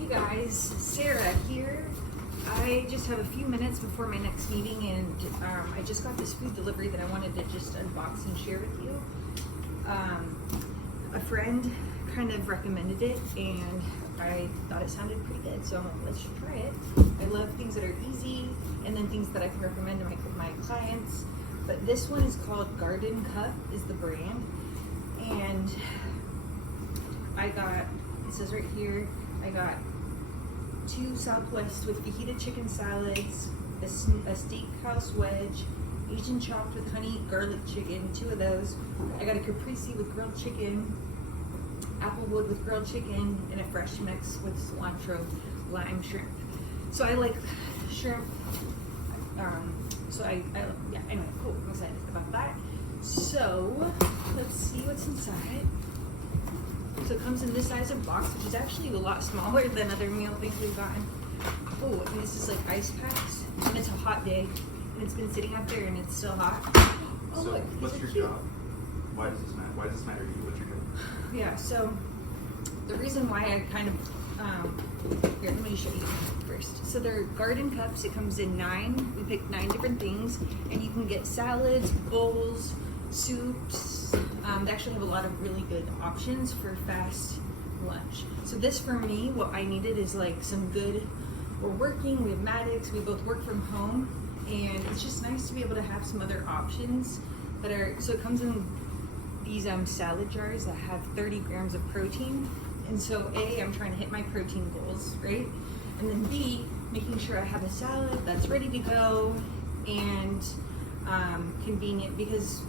Hey guys, Sarah here. I just have a few minutes before my next meeting, and I just got this food delivery that I wanted to just unbox and share with you. A friend kind of recommended it, and I thought it sounded pretty good, so I'm like, let's try it. I love things that are easy, and then things that I can recommend to my clients. But this one is called GardenCup, is the brand, and I got, it says right here, I got 2 Southwest with fajita chicken salads, a steakhouse wedge, Asian chopped with honey garlic chicken, 2 of those. I got a caprese with grilled chicken, applewood with grilled chicken, and a fresh mix with cilantro, lime, shrimp. So I like shrimp. Yeah, anyway, cool, I'm excited about that. So let's see what's inside. So it comes in this size of box, which is actually a lot smaller than other meal things we've gotten. Oh, and this is like ice packs, and it's a hot day, and it's been sitting out there, and it's still hot. Oh, so look, what's your cute. job? Why does this matter? Why does this matter to you? What's your job? Yeah, so the reason why I kind of, here, let me show you first. So they're garden cups. It comes in 9. We picked 9 different things, and you can get salads, bowls, soups. They actually have a lot of really good options for fast lunch. So this for me, what I needed is like some good, we're working, we have Maddox, we both work from home, and it's just nice to be able to have some other options that are, so it comes in these salad jars that have 30 grams of protein. And so A, I'm trying to hit my protein goals, right? And then B, making sure I have a salad that's ready to go and convenient, because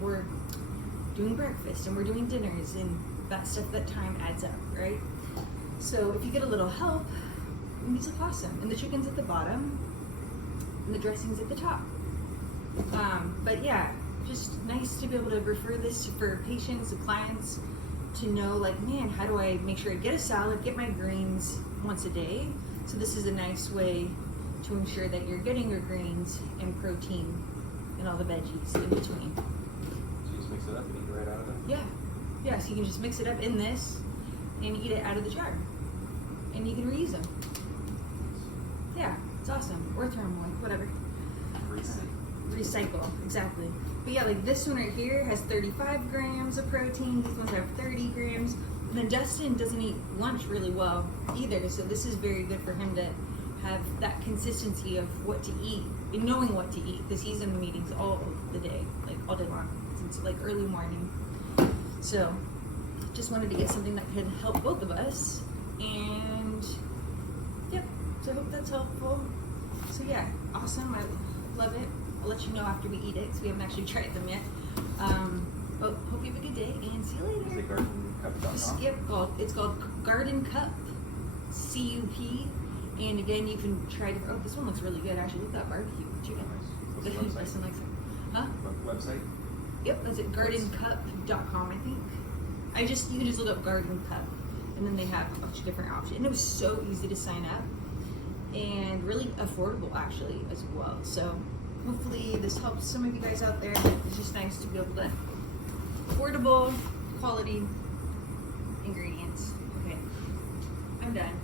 we're doing breakfast and we're doing dinners, and that stuff, that time adds up, right? So if you get a little help, these look awesome. And the chicken's at the bottom and the dressing's at the top. But yeah, just nice to be able to refer this for patients and clients to know, like, man, how do I make sure I get a salad, get my greens once a day? So this is a nice way to ensure that you're getting your greens and protein and all the veggies in between. So you just mix it up and eat it right out of it? Yeah, so you can just mix it up in this and eat it out of the jar. And you can reuse them. Yeah, it's awesome. Or throw them away, whatever. Recycle, exactly. But yeah, like this one right here has 35 grams of protein. These ones have 30 grams. And then Dustin doesn't eat lunch really well either, so this is very good for him to have that consistency of what to eat and knowing what to eat, because he's in the meetings all the day, like all day long, since like early morning. So just wanted to get something that could help both of us, and yep, so I hope that's helpful. So yeah, awesome, I love it. I'll let you know after we eat it, because we haven't actually tried them yet. But hope you have a good day, and see you later. Is it GardenCup.com? Yep, it's called GardenCup, C-U-P. And again, you can try to, oh, this one looks really good, actually. Look at that barbecue chicken. What's the website? Justin likes it. Huh? Website? Yep, that's it, GardenCup.com, I think. You can just look up GardenCup, and then they have a bunch of different options. And it was so easy to sign up, and really affordable, actually, as well. So hopefully this helps some of you guys out there. It's just nice to be able to, affordable, quality ingredients. Okay, I'm done.